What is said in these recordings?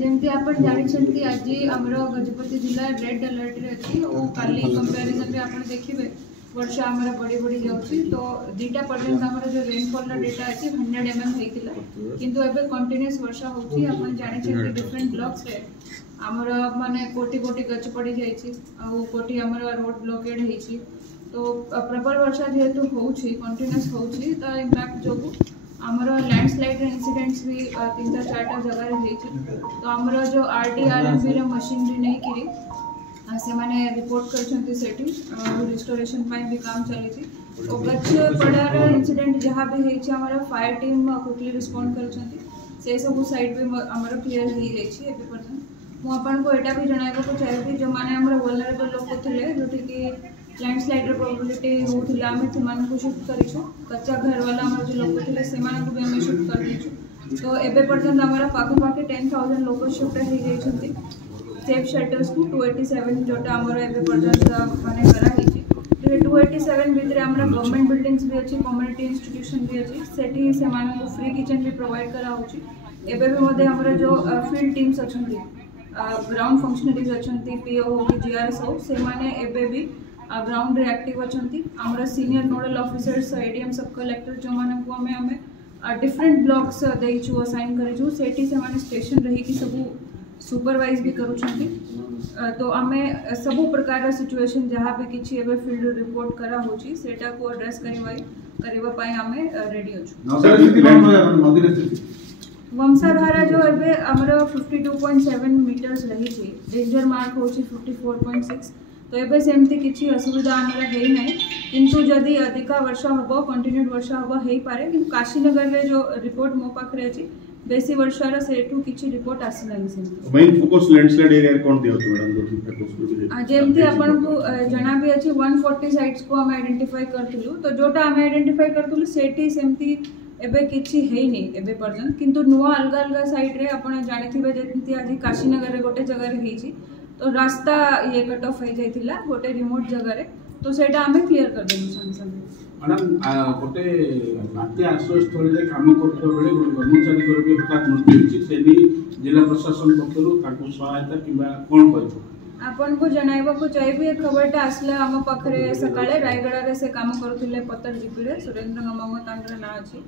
जमती आप जानते आज आमर गजपति जिला रेड अलर्ट रे अच्छी और काली कंपेरिजन आप देखिए वर्षा आमर बढ़ी बढ़ी जाऊँगी तो दुटा पर्यटन आमर जो रेनफॉल डेटा अच्छी 100 mm होता किंतु एबे कंटिन्यूअस वर्षा होची अपन जानते डिफरेंट ब्लॉक्स रे आमर माने कोटी कोटी गच पड़ी जाइछि आ कोटी आमर रोड ब्लॉकेड होइछि तो प्रबल वर्षा जेहेतु होउछि कंटिन्यूअस होउछि त इंपैक्ट जोगु आमर लैंडस्लाइड इंसिडेंट्स भी 3-4 जगह होइछि तो आमर जो आरटीआरएमबी रे मशीनरी नहीं किरी से माने रिपोर्ट करछंती सेठी रिस्टोरेशन पाई भी काम चली और गच पड़ार इंसिडेंट जहाँ भी होइछि आमर फायर टीम क्विकली रिस्पोंड करछंती से सब साइड भी आमर क्लियर हो जाइछि एबे पर्यंत मु आपन को एटा भी जणाइबा को चाहेबी जो माने आमर वल्नरेबल लोक थिले जोठी कि लैंडस्लाइड प्रोबेबिलिटी होउथिला आमे सेमान को शिफ्ट करिछु कच्चा घर वाला आमर जो लोक थिले सेमान को भी आमे शिफ्ट कर दिछु तो एबे पर्यंत आमर पाखो पाखे 10,000 लोक शिफ्ट हो जाइछंती सेफ शेल्टर्स को 287 जोटा आमर एबे पर्यंत माने करा हिची 287 भितर आमर गवर्नमेंट बिल्डिंग्स भी अच्छी कम्युनिटी इंस्टीट्यूशन भी अच्छी सेठी सेमान को फ्री किचन भी प्रोवाइड करा होची एबे भी मधे आमर जो फील्ड टीम्स अछंती ग्राउंड फंक्शनरीज अछंती पीओ हो कि जीआरएस हो से माने एबे भी ग्राउंड रे एक्टिव अछंती आमर सीनियर नोडल ऑफिसर्स एडीएम सब कलेक्टर जो माने को हमें डिफरेंट ब्लॉक्स देइछु असाइन करिछु सेठी से माने स्टेशन रही कि सब सुपरवाइज भी करूछंती तो आमे सब प्रकार सिचुएशन जहाँ भी किछि एबे फील्ड रिपोर्ट करा होची सेटा को एड्रेस करबा पाई आमे रेडी अछु वंशाधारा जो एबे हमरो 52.7 मीटर्स रही छी डेंजर मार्क होची 54.6 तो एबे सेमती किछि असुविधा हमरा हेई नै किंतु जदी अधिका वर्षा होबो कंटिन्यूड वर्षा होबो हेई पारे किंतु काशीनगर रे जो रिपोर्ट मो पाखरे अछि बेसी वर्षार सेठू किछि रिपोर्ट आसी नै सेमती मेन फोकस लैंडस्लाइड एरिया कोन दियो मैडम जेमती अपन को जना भी अछि 140 साइट्स को हम आइडेंटिफाई करथिलु तो जोटा हम आइडेंटिफाई करथिलु सेठी सेमती एबे किछि हेई नै एबे पर्यंत किंतु नुवा अलग अलग साइड रे आपण जानिथिबे जेमती आज काशीनगर रे गोटे जगह रे हेछि तो रास्ता ये कट ऑफ हो जाइथिला गोटे रिमोट जगह रे तो सेटा हमें क्लियर कर देनु संग संग मैडम गोटे बात्या आश्रय स्थल रे काम करथो बेले गोटे कर्मचारी को भी हठात मृत्यु होछि सेनी जिला प्रशासन पक्षरु ताकू सहायता किबा कोन करथो आपन को जणाइबा को चाहिए ये खबरटा आसला हम पाखरे सकाळे रायगडा रे से काम करथिले पत्तर जीपीरे सुरेंद्र गमंग तांकर ना अछि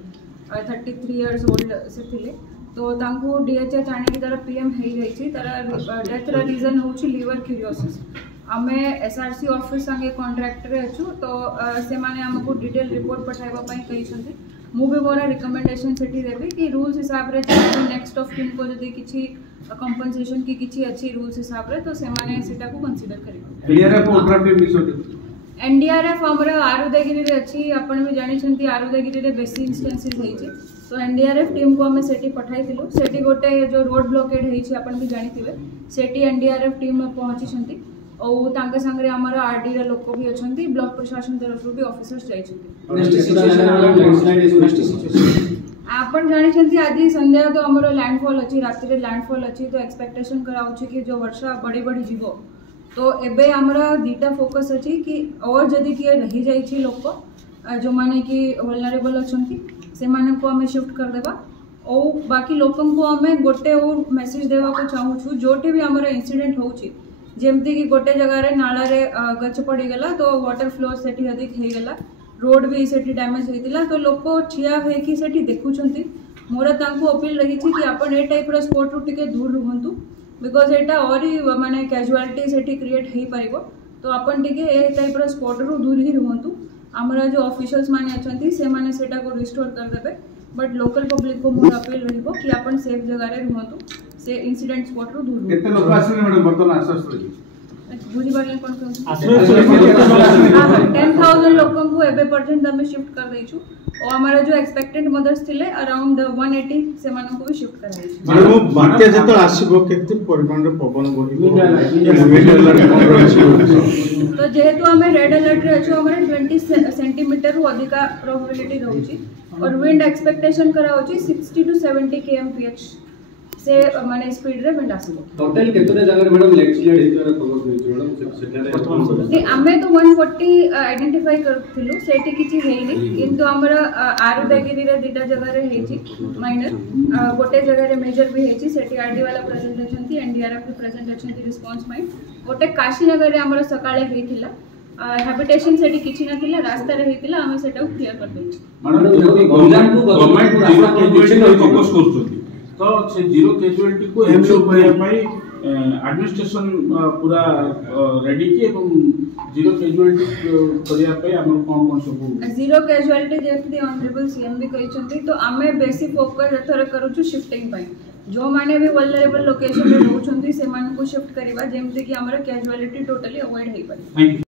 33 इयर्स ओल्ड से थिले तो तांको डीएचएच आने की तरह पीएम हेई रही थी तरह डेथ रीजन होची लिवर क्यूरियोसिस आमे एसआरसी ऑफिस संगे कॉन्ट्रैक्टर अछु तो से माने हमको डिटेल रिपोर्ट पठाइबा पई कहि छथि मु भी मोरा रिकमेंडेशन सेठी देबी कि रूल्स हिसाब रे नेक्स्ट ऑफ किन को जदी किछि कंपनसेशन की किछि अच्छी रूल्स हिसाब रे तो से माने सेटा को कंसीडर करिबो एडीआरएफ ओट्राफ्ट मिसोटी एनडीआरएफ हमरा आरुदगिरी रे अछि आपण भी जानि छथि आरुदगिरी रे बेसी इंस्टेंसेस होइछि तो एनडीआरएफ टीम को हमें सेठी पठाई थिलु सेठी गोटे जो रोड ब्लॉकेड हेछि आपण भी जानिथिबे सेठी एनडीआरएफ टीम में पहुंची छथि और तांके संगे हमर आरडी रे लोक भी अछंती ब्लॉक प्रशासन तरफ भी ऑफिसर्स जाई छथि नेक्स्ट सिचुएशन आपण जानि छथि आदि संध्या तो हमर लैंडफॉल अछि रात्रि रे लैंडफॉल अछि तो एक्सपेक्टेशन कराउछि कि जो वर्षा बड़ी बड़ी जीवो तो एबे हमरा दीटा फोकस अछि कि और जदी किए रही जाई छी लोक जो माने कि वल्नरेबल अछंती से माने को हमें शिफ्ट कर देबा और बाकी लोकन को हमें गोटे और मैसेज देवा को चाहू छु जोटे भी हमरा इंसिडेंट होउची जेमती कि गोटे जगह रे नाला रे गच पड़ी गला तो वाटर फ्लो सेठी अधिक हे गला रोड भी सेठी डैमेज हेतिला तो लोक ठिया हे कि सेठी देखु छंती मोरा तांको अपील रही थी कि अपन ए टाइप रो स्पॉट रु टिके दूर रहंतु बिकॉज एटा और ही माने कैजुअलिटी सेठी क्रिएट हे पारिबो तो अपन टिके ए टाइप रो स्पॉट रु दूर ही रहंतु हमरा जो ऑफिशियल्स माने अछंती से माने सेटा को रिस्टोर कर देबे बट लोकल पब्लिक को मोर अपील रहिबो कि अपन सेफ जगह रे रहंतु से इंसिडेंट स्पॉट रु दूर केते लोक आसले मैडम वर्तमान आश्रय बुझी बारले कोन कोन 10,000 लोकन को एबे पर्यंत हम शिफ्ट कर दैछु और हमारा जो एक्सपेक्टेड मदर्स थिले अराउंड 180 से मानन को भी शिफ्ट कराइछु माने बात्या जतो आसीबो केते परिमाण रे पवन बहिबो तो जेहेतु हमें रेड अलर्ट रे अछि हमरा 20 सेंटीमीटर रु अधिका प्रोबेबिलिटी रहउची और विंड एक्सपेक्टेशन करा होची 60 to 70 kmph से माने स्पीड रे बेंड आसीबो। टोटल केतरे जगह मैडम एक्सीडेंट हेतरा खबर होइछ मैडम सेटारे जे आमे तो 140 आइडेंटिफाई करथिलु सेठी किछि हेइनी किंतु हमर आरुदागिरी रे दिटा जगह रे हेछि माइनर गोटे जगह रे मेजर भी हेछि सेठी आरडी वाला प्रेजेंट अछंती एनडीआरएफ भी प्रेजेंट अछंती रिस्पांस माइंड गोटे काशीनगर रे हमर सकाळे हेइथिला हैबिटेशन सेठी किछि नथिला रास्ता रे हेइथिला हम सेटा क्लियर कर देछि। Madam government zero casualty focus करछथि तो से जीरो कैजुअलिटी को एमशो करिया पई एडमिनिस्ट्रेशन पूरा रेडी की एवं जीरो कैजुअलिटी करिया पई हम कोन सब जीरो कैजुअलिटी जेफदी ऑनरेबल सीएम भी कहिसंती तो आमे बेसी फोकस एथर करूछु शिफ्टिंग पई जो माने भी वल्नरेबल लोकेशन रे रहउछंती से मान को शिफ्ट करिवा जेमते कि हमरा कैजुअलिटी टोटली अवॉइड हेइ पारे।